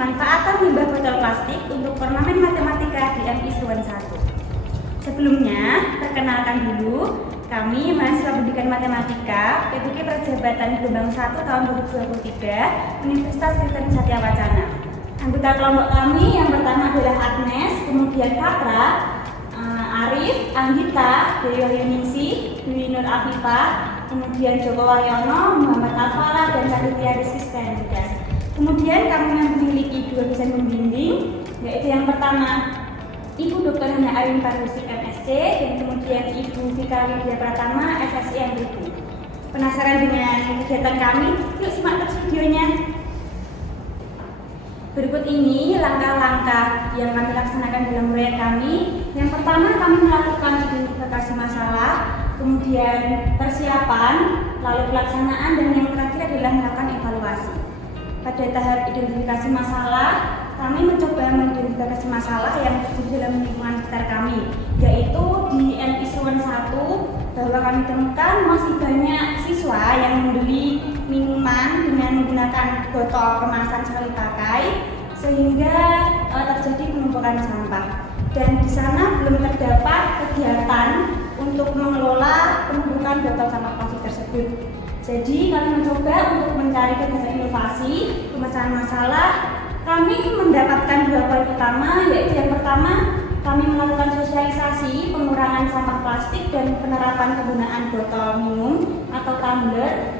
pemanfaatan limbah botol plastik untuk ornamen matematika di MI Seruan 1. Sebelumnya, perkenalkan dulu, kami mahasiswa pendidikan matematika PPK Perjabatan Gelombang 1 tahun 2023 Universitas Kristen Satya Wacana. Anggota kelompok kami yang pertama adalah Agnes, kemudian Fatra, Arif, Anggita, Dewi Wahyuningsi, Dwi Nur Afifah, kemudian Joko Wahyono, Muhammad Afala, dan Satria Rizky Stendikas. Kemudian kami memiliki dua dosen pembimbing, yaitu yang pertama Ibu Dr. Hana Arin Parusik MSc dan kemudian Ibu Vika Widya Pratama SSI MPB. Penasaran dengan kegiatan kami? Yuk simak terus videonya. Berikut ini langkah-langkah yang kami laksanakan dalam proyek kami. Yang pertama, kami melakukan identifikasi masalah, kemudian persiapan, lalu pelaksanaan, dan yang terakhir adalah melakukan evaluasi. Pada tahap identifikasi masalah, kami mencoba mengidentifikasi masalah yang terjadi dalam lingkungan sekitar kami, yaitu di MI Seruan 1 bahwa kami temukan masih banyak siswa yang membeli minuman dengan menggunakan botol kemasan sekali pakai sehingga terjadi penumpukan sampah, dan di sana belum terdapat kegiatan untuk mengelola penumpukan botol sampah plastik tersebut. Jadi kami mencoba untuk mencari gagasan inovasi pemecahan masalah. Kami mendapatkan dua poin utama, yaitu yang pertama kami melakukan sosialisasi pengurangan sampah plastik dan penerapan penggunaan botol minum atau tumbler.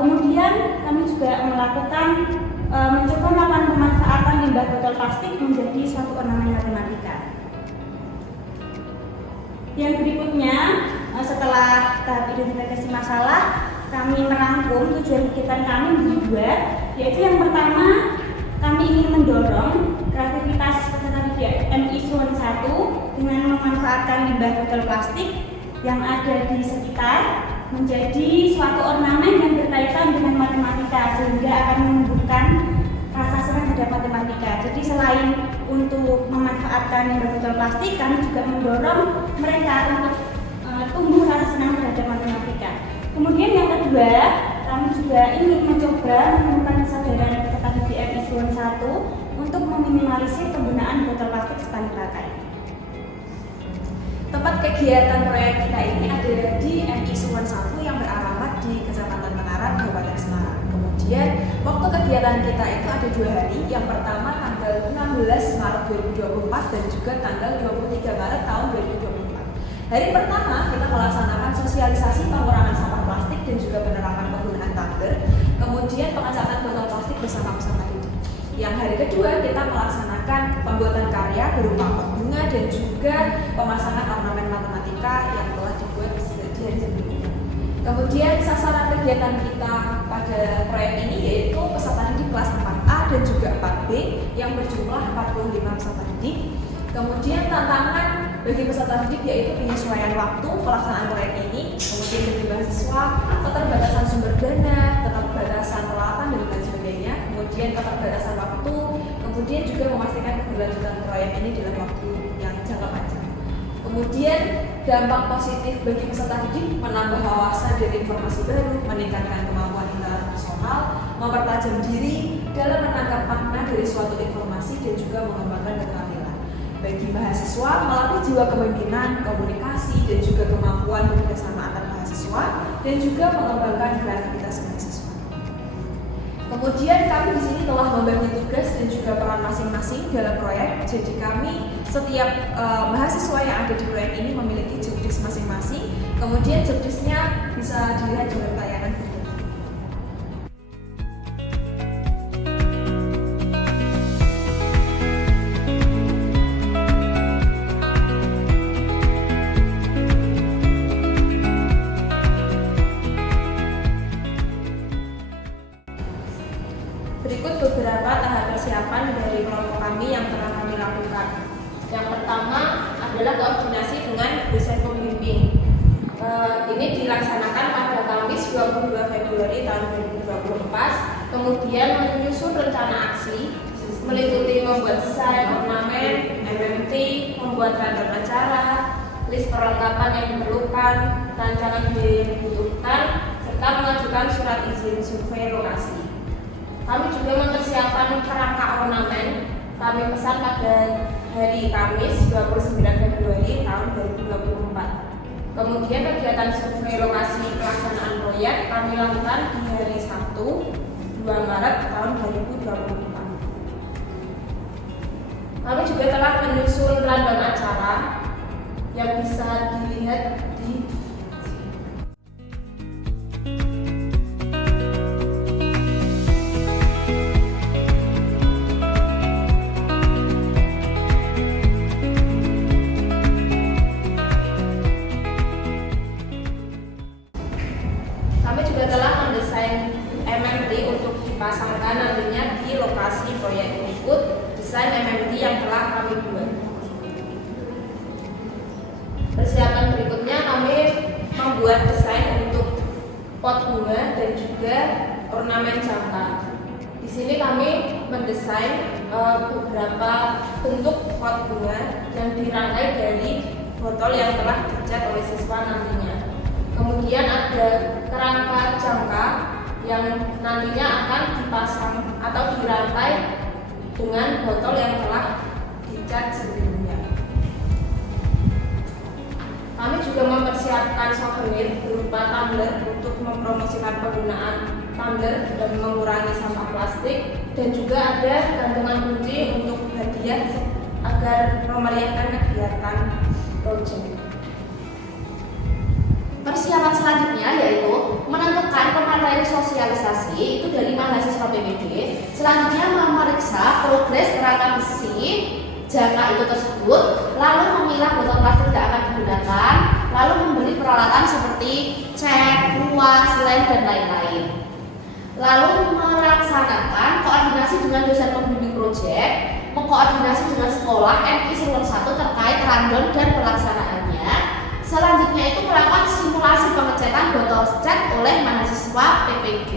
Kemudian kami juga mencoba melakukan pemanfaatan limbah botol plastik menjadi suatu ornamen matematika. Yang berikutnya, setelah tahap identifikasi masalah, kami merangkum tujuan kegiatan kami menjadi dua, yaitu yang pertama kami ingin mendorong kreativitas peserta didik MI Seruan 1 dengan memanfaatkan limbah botol plastik yang ada di sekitar menjadi suatu ornamen yang berkaitan dengan matematika sehingga akan menumbuhkan rasa senang terhadap matematika. Jadi selain untuk memanfaatkan limbah botol plastik, kami juga mendorong mereka untuk tumbuh rasa senang terhadap matematika. Kemudian yang kedua, kami juga ingin mencoba menemukan kesadaran peserta didik MI Seruan 1 untuk meminimalisir penggunaan botol plastik sekali pakai. Tempat kegiatan proyek kita ini ada di MI Seruan 1 yang beralamat di Kecamatan Menara, Kabupaten Semarang. Kemudian waktu kegiatan kita itu ada 2 hari. Yang pertama tanggal 16 Maret 2024 dan juga tanggal 23 Maret tahun 2024. Hari pertama kita melaksanakan sosialisasi pengurangan sampah plastik dan juga penerapan penggunaan tumbler, kemudian pengecatan botol plastik bersama peserta didik. Yang hari kedua kita melaksanakan pembuatan karya berupa pot bunga dan juga pemasangan ornamen matematika yang telah dibuat di hari sebelumnya. Kemudian sasaran kegiatan kita pada proyek ini yaitu peserta didik kelas 4A dan juga 4B yang berjumlah 45 peserta didik. Kemudian tantangan bagi peserta didik yaitu penyesuaian waktu pelaksanaan proyek ini, kemudian bagi mahasiswa keterbatasan sumber dana, keterbatasan peralatan dan lain sebagainya, kemudian keterbatasan waktu, kemudian juga memastikan keberlanjutan proyek ini dalam waktu yang jangka panjang. Kemudian dampak positif bagi peserta didik menambah wawasan dan informasi baru, meningkatkan kemampuan interpersonal, mempertajam diri dalam menangkap makna dari suatu informasi dan juga mengembangkan keterampilan. Bagi mahasiswa melatih jiwa kepemimpinan, komunikasi, dan juga kemampuan bekerjasama antar mahasiswa dan juga mengembangkan kreativitas mahasiswa. Kemudian kami di sini telah membagi tugas dan juga peran masing-masing dalam proyek. Jadi kami setiap mahasiswa yang ada di proyek ini memiliki jobdesk masing-masing. Kemudian jobdesknya bisa dilihat dalam tayangan berikut. Berikut beberapa tahap persiapan dari kelompok kami yang telah kami lakukan. Yang pertama adalah koordinasi dengan dosen pembimbing. Ini dilaksanakan pada Kamis 22 Februari tahun 2024. Kemudian menyusun rencana aksi, meliputi membuat desain ornamen, MMT, membuat rangkaian acara, list perlengkapan yang diperlukan, rancangan biaya yang dibutuhkan, serta mengajukan surat izin survei lokasi. Kami juga mempersiapkan kerangka ornamen. Kami pesan pada hari Kamis 29 Februari tahun 2024. Kemudian kegiatan survei lokasi pelaksanaan proyek kami lakukan di hari Sabtu 2 Maret tahun 2024. Kami juga telah menyusun rundown acara yang bisa dilihat di untuk dipasangkan nantinya di lokasi proyek berikut desain MMT yang telah kami buat. Persiapan berikutnya kami membuat desain untuk pot bunga dan juga ornamen jangka. Di sini kami mendesain beberapa bentuk pot bunga yang dirangkai dari botol yang telah dicat oleh siswa nantinya. Kemudian ada kerangka jangka yang nantinya akan dipasang atau dirangkai dengan botol yang telah dicat sebelumnya. Kami juga mempersiapkan souvenir berupa tumbler untuk mempromosikan penggunaan tumbler dan mengurangi sampah plastik, dan juga ada gantungan kunci untuk hadiah agar memeriahkan kegiatan proyek. Persiapan selanjutnya yaitu menentukan pemateri sosialisasi itu dari mahasiswa PPD. Selanjutnya memeriksa progres kerangka besi jangka itu tersebut, lalu memilah botol plastik yang akan digunakan, lalu membeli peralatan seperti cat, ruas, lem, dan lain-lain. Lalu melaksanakan koordinasi dengan dosen pembimbing proyek, mengkoordinasi dengan sekolah MI 1 terkait rundown dan pelaksanaannya. Selanjutnya itu melakukan simulasi pengecetan botol cat oleh mahasiswa PPG.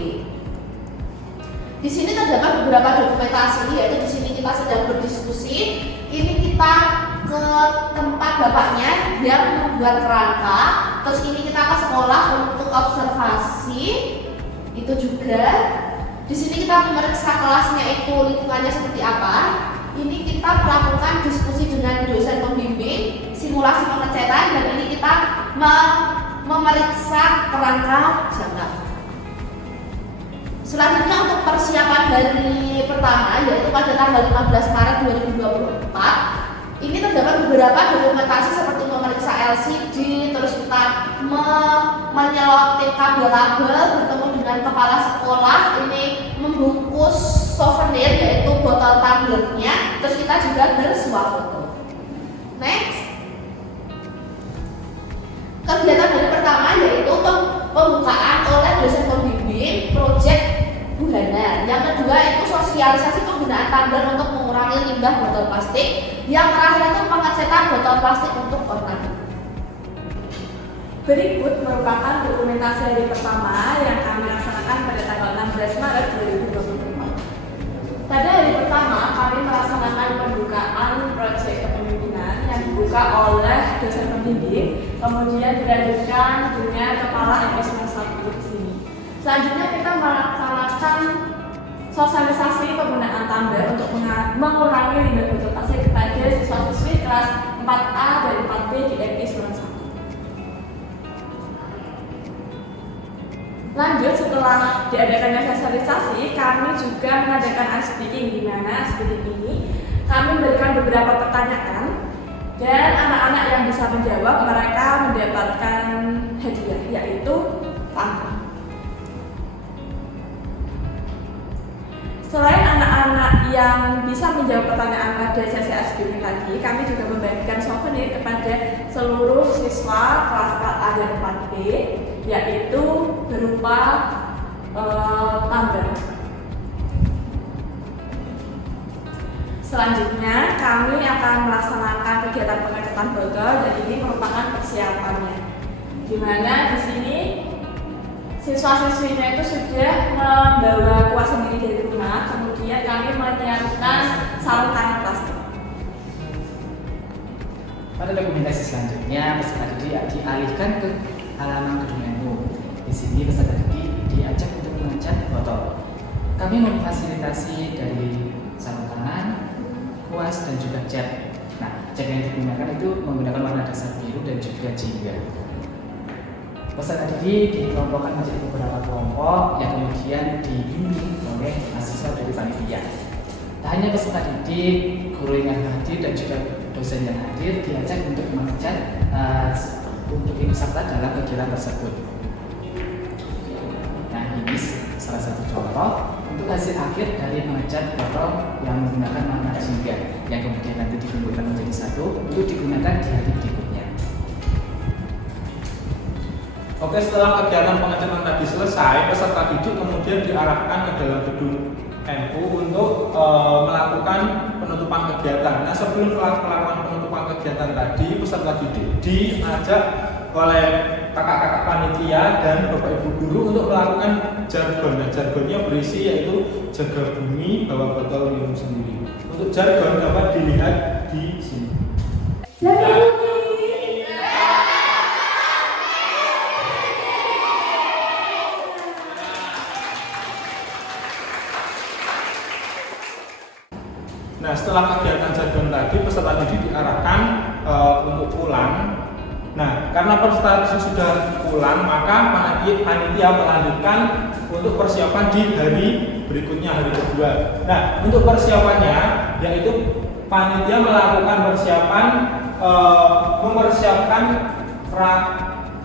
Di sini terdapat beberapa dokumentasi, yaitu di sini kita sedang berdiskusi. Ini kita ke tempat bapaknya yang membuat kerangka. Terus ini kita ke sekolah untuk observasi. Itu juga. Di sini kita memeriksa kelasnya itu lingkungannya seperti apa. Ini kita melakukan diskusi dengan dosen pembimbing, simulasi pengecetan, dan ini kita memeriksa kerangka jangka. Selanjutnya untuk persiapan hari pertama, yaitu pada tanggal 15 Maret 2024, ini terdapat beberapa dokumentasi seperti memeriksa LCD, terus kita menyelotip kabel-kabel, bertemu dengan kepala sekolah, ini membungkus souvenir yaitu botol tumblernya, terus kita juga bersuah foto. Next, kegiatan hari pertama yaitu pembukaan oleh dosen pembimbing proyek Buhana. Yang kedua itu sosialisasi penggunaan tumbler untuk mengurangi limbah botol plastik. Yang terakhir itu pengecetan botol plastik untuk ornamen. Berikut merupakan dokumentasi hari pertama yang kami laksanakan pada tanggal 16 Maret 2024. Pada hari pertama kami melaksanakan pembukaan proyek kepemimpinan yang dibuka oleh dosen pembimbing, kemudian dilanjutkan dengan kepala MI 1 di sini. Selanjutnya kita melaksanakan sosialisasi penggunaan tumbler untuk mengurangi limbah botol plastik kepada siswa-siswi kelas 4A dan 4B di MI 1. Lanjut, setelah diadakannya sosialisasi, kami juga mengadakan ice breaking, di mana speaking ini kami memberikan beberapa pertanyaan dan anak-anak yang bisa menjawab mereka mendapatkan hadiah, yaitu tumbler. Selain anak-anak yang bisa menjawab pertanyaan pada sesi ice breaking tadi, kami juga membagikan souvenir kepada seluruh siswa kelas 4A dan 4B, yaitu berupa tumbler. Selanjutnya kami akan melaksanakan kegiatan pengecetan botol, dan ini merupakan persiapannya, di mana di sini siswa-siswinya itu sudah membawa kuas sendiri dari rumah, kemudian kami menyiapkan sarung tangan plastik. Pada dokumentasi selanjutnya, peserta didik dialihkan ke halaman gedung MU. Di sini peserta didik diajak untuk mengecat botol. Kami memfasilitasi dari sarung tangan, kuas, dan juga cat. Nah, cat yang digunakan itu menggunakan warna dasar biru dan juga jingga. Peserta didik dikelompokkan menjadi beberapa kelompok yang kemudian dibimbing oleh mahasiswa dari panitia. Tak hanya peserta didik, guru yang hadir dan juga dosen yang hadir diajak untuk mengecat untuk ikut serta dalam kegiatan tersebut. Nah, ini salah satu contoh untuk hasil akhir dari mengecat botol yang menggunakan warna jingga yang kemudian nanti dikumpulkan menjadi satu untuk digunakan di hari berikutnya. Oke, setelah kegiatan pengecatan tadi selesai, peserta didik kemudian diarahkan ke dalam gedung NU untuk melakukan penutupan kegiatan. Nah, sebelum melakukan penutupan kegiatan tadi, peserta didik diajak oleh kakak-kakak panitia dan bapak ibu guru untuk melakukan jargon. Nah, jargonnya berisi yaitu jaga bumi, bawa botol minum sendiri. Untuk jargon dapat dilihat di sini. Nah, setelah kegiatan jargon tadi, peserta didik diarahkan untuk pulang. Nah, karena peserta sudah pulang, maka panitia melanjutkan untuk persiapan di hari berikutnya, hari kedua. Nah, untuk persiapannya, yaitu panitia melakukan persiapan mempersiapkan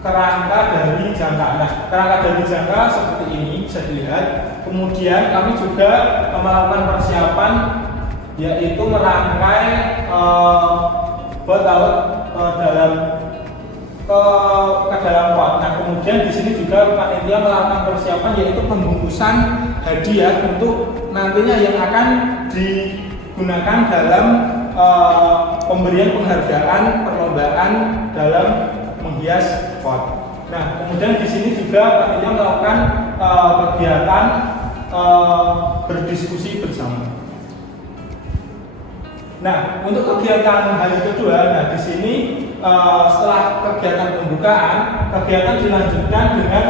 kerangka dari jangka. Nah, kerangka dari jangka seperti ini bisa dilihat. Kemudian kami juga melakukan persiapan yaitu merangkai botol ke dalam pot. Nah, kemudian di sini juga panitia melakukan persiapan yaitu pembungkusan hadiah untuk nantinya yang akan digunakan dalam pemberian penghargaan perlombaan dalam menghias pot. Nah, kemudian di sini juga panitia melakukan kegiatan berdiskusi bersama. Nah, untuk kegiatan hari kedua, nah di sini setelah kegiatan pembukaan, kegiatan dilanjutkan dengan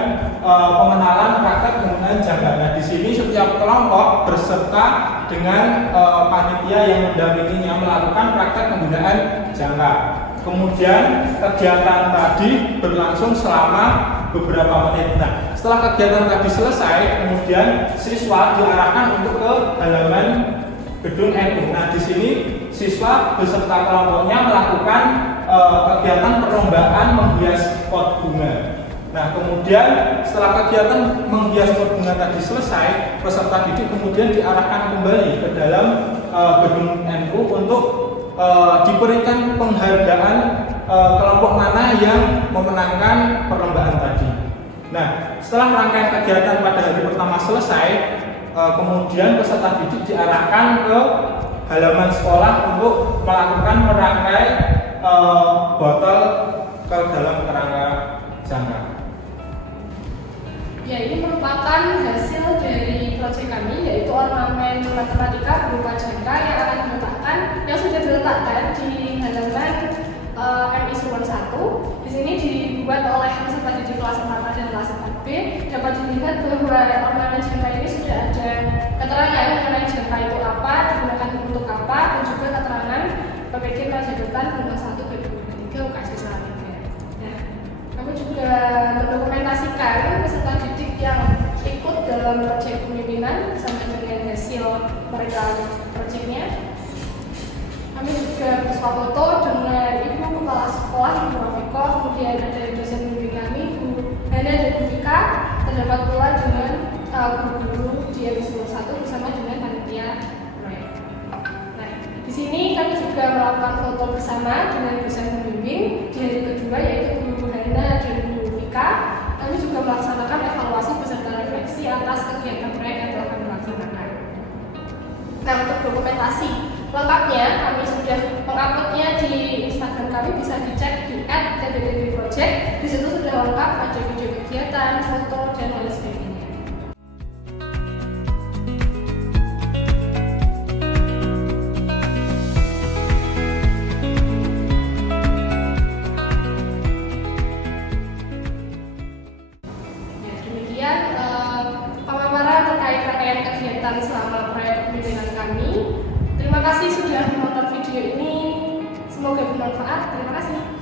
pengenalan praktek penggunaan jangka. Nah, di sini setiap kelompok berserta dengan panitia yang mendampinginya melakukan praktek penggunaan jangka. Kemudian kegiatan tadi berlangsung selama beberapa menit. Nah, setelah kegiatan tadi selesai, kemudian siswa diarahkan untuk ke halaman gedung NU. Nah, di sini siswa beserta kelompoknya melakukan kegiatan perlombaan menghias pot bunga. Nah, kemudian setelah kegiatan menghias pot bunga tadi selesai, peserta didik kemudian diarahkan kembali ke dalam gedung NU untuk diberikan penghargaan kelompok mana yang memenangkan perlombaan tadi. Nah, setelah rangkaian kegiatan pada hari pertama selesai, kemudian peserta didik diarahkan ke halaman sekolah untuk melakukan merangkai botol ke dalam kerangka jangka. Ya, ini merupakan hasil dari proyek kami, yaitu ornamen matematika berupa jangka yang akan diletakkan, yang sudah diletakkan di halaman MI 1. Di sini dibuat oleh peserta didik kelas 4 dan kelas 4B. Dapat dilihat bahwa ornamen jangka ini sudah ada keterangan mengenai jangka itu apa, digunakan untuk apa, dan juga keterangan PPG Prajagotan nomor 1 2023 UKS Salatiga. Nah, kami juga mendokumentasikan peserta didik yang ikut dalam proyek pemimpinan sama dengan hasil mereka proyeknya. Kami juga bersuah foto dengan Ibu Kepala Sekolah, Ibu Rafiko, kemudian ada dosen pembimbing kami, Bu Hana dan Bu Vika, terdapat pula dengan guru-guru di episode 1 bersama dengan panitia proyek. Nah, di sini kami juga melakukan foto bersama dengan dosen pembimbing di hari kedua, yaitu Bu Hana dan Bu Vika. Kami juga melaksanakan evaluasi beserta refleksi atas kegiatan proyek yang telah kami laksanakan. Nah, untuk dokumentasi lengkapnya kami sudah menguploadnya di Instagram kami, bisa dicek di @tddproject. Di situ sudah lengkap, ada video kegiatan, foto, dan lain sebagainya. Ya, demikian pemaparan terkait rangkaian kegiatan kegiatan selama proyek pembimbingan kami. Terima kasih sudah menonton video ini. Semoga bermanfaat. Terima kasih.